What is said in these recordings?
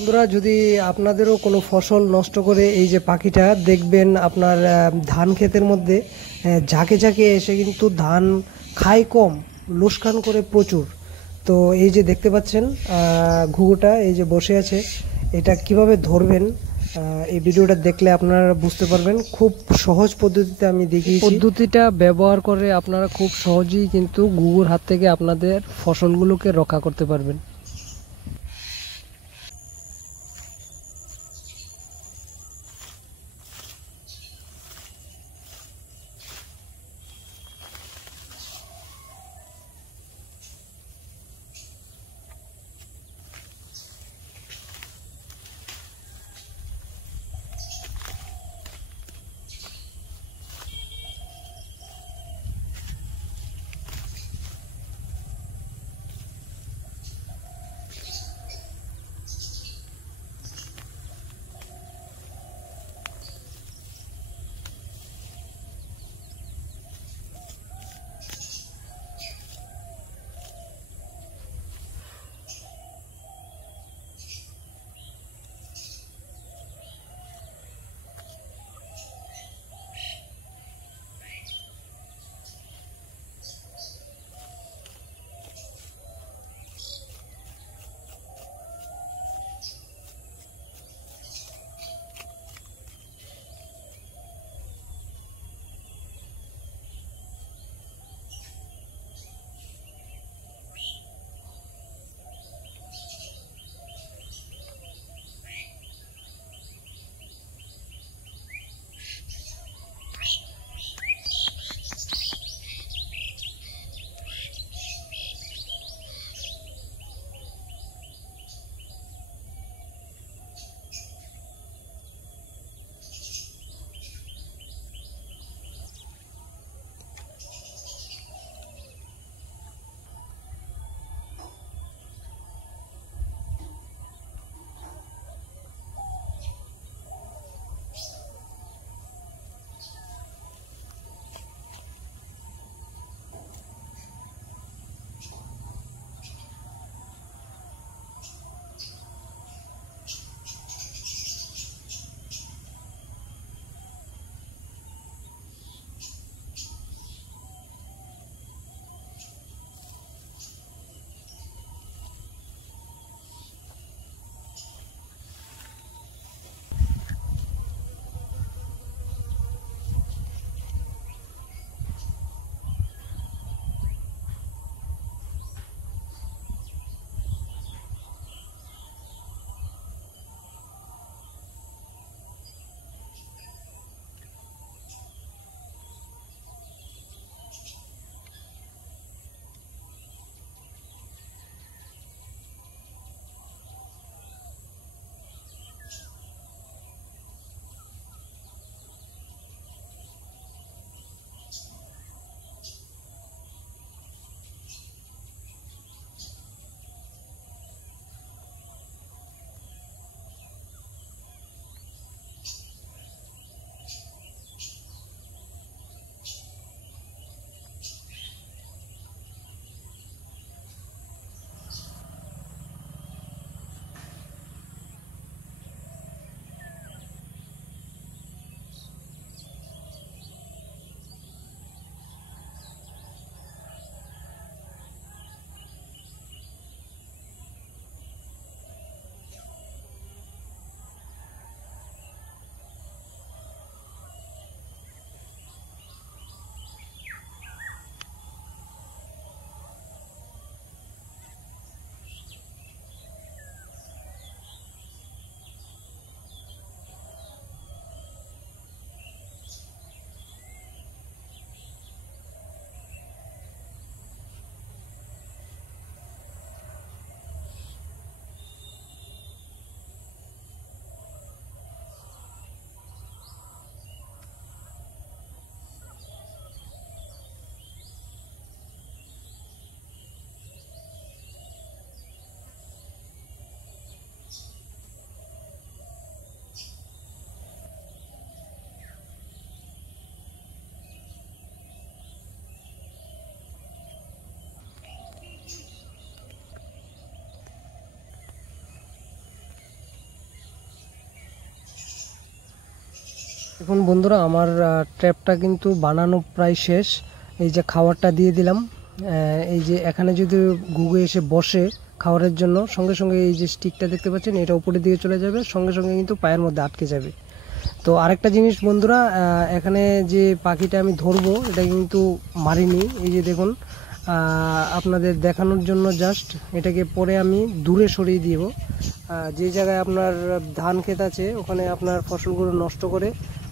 বন্ধুরা, যদি আপনাদেরও কোনো ফসল নষ্ট করে এই যে পাখিটা দেখবেন আপনার ধান ক্ষেতের মধ্যে ঝাঁকে ঝাঁকে এসে কিন্তু ধান খায় কম, লোকসান করে প্রচুর। তো এই যে দেখতে পাচ্ছেন ঘুঘুটা এই যে বসে আছে, এটা কিভাবে ধরবেন এই ভিডিওটা দেখলে আপনারা বুঝতে পারবেন। খুব সহজ পদ্ধতিতে আমি দেখিয়েছি। পদ্ধতিটা ব্যবহার করে আপনারা খুব সহজেই কিন্তু ঘুঘুর হাত থেকে আপনাদের ফসলগুলোকে রক্ষা করতে পারবেন। দেখুন বন্ধুরা, আমার ট্র্যাপটা কিন্তু বানানো প্রায় শেষ। এই যে খাবারটা দিয়ে দিলাম, এই যে এখানে যদি ঘুঘু এসে বসে খাবারের জন্য, সঙ্গে সঙ্গে এই যে স্টিকটা দেখতে পাচ্ছেন এটা উপরের দিকে চলে যাবে, সঙ্গে সঙ্গে কিন্তু পায়ের মধ্যে আটকে যাবে। তো আরেকটা জিনিস বন্ধুরা, এখানে যে পাখিটা আমি ধরবো এটা কিন্তু মারিনি। এই যে দেখুন, আপনাদের দেখানোর জন্য জাস্ট এটাকে পরে আমি দূরে সরিয়ে দিব। যে জায়গায় আপনার ধান ক্ষেত আছে ওখানে আপনার ফসলগুলো নষ্ট করে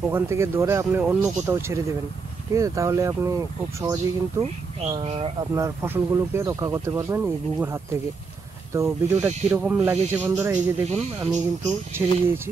ওখান থেকে ধরে আপনি অন্য কোথাও ছেড়ে দেবেন, ঠিক আছে? তাহলে আপনি খুব সহজেই কিন্তু আপনার ফসলগুলোকে রক্ষা করতে পারবেন এই ঘুঘুর হাত থেকে। তো ভিডিওটা কীরকম লাগিয়েছে বন্ধুরা, এই যে দেখুন আমি কিন্তু ছেড়ে দিয়েছি।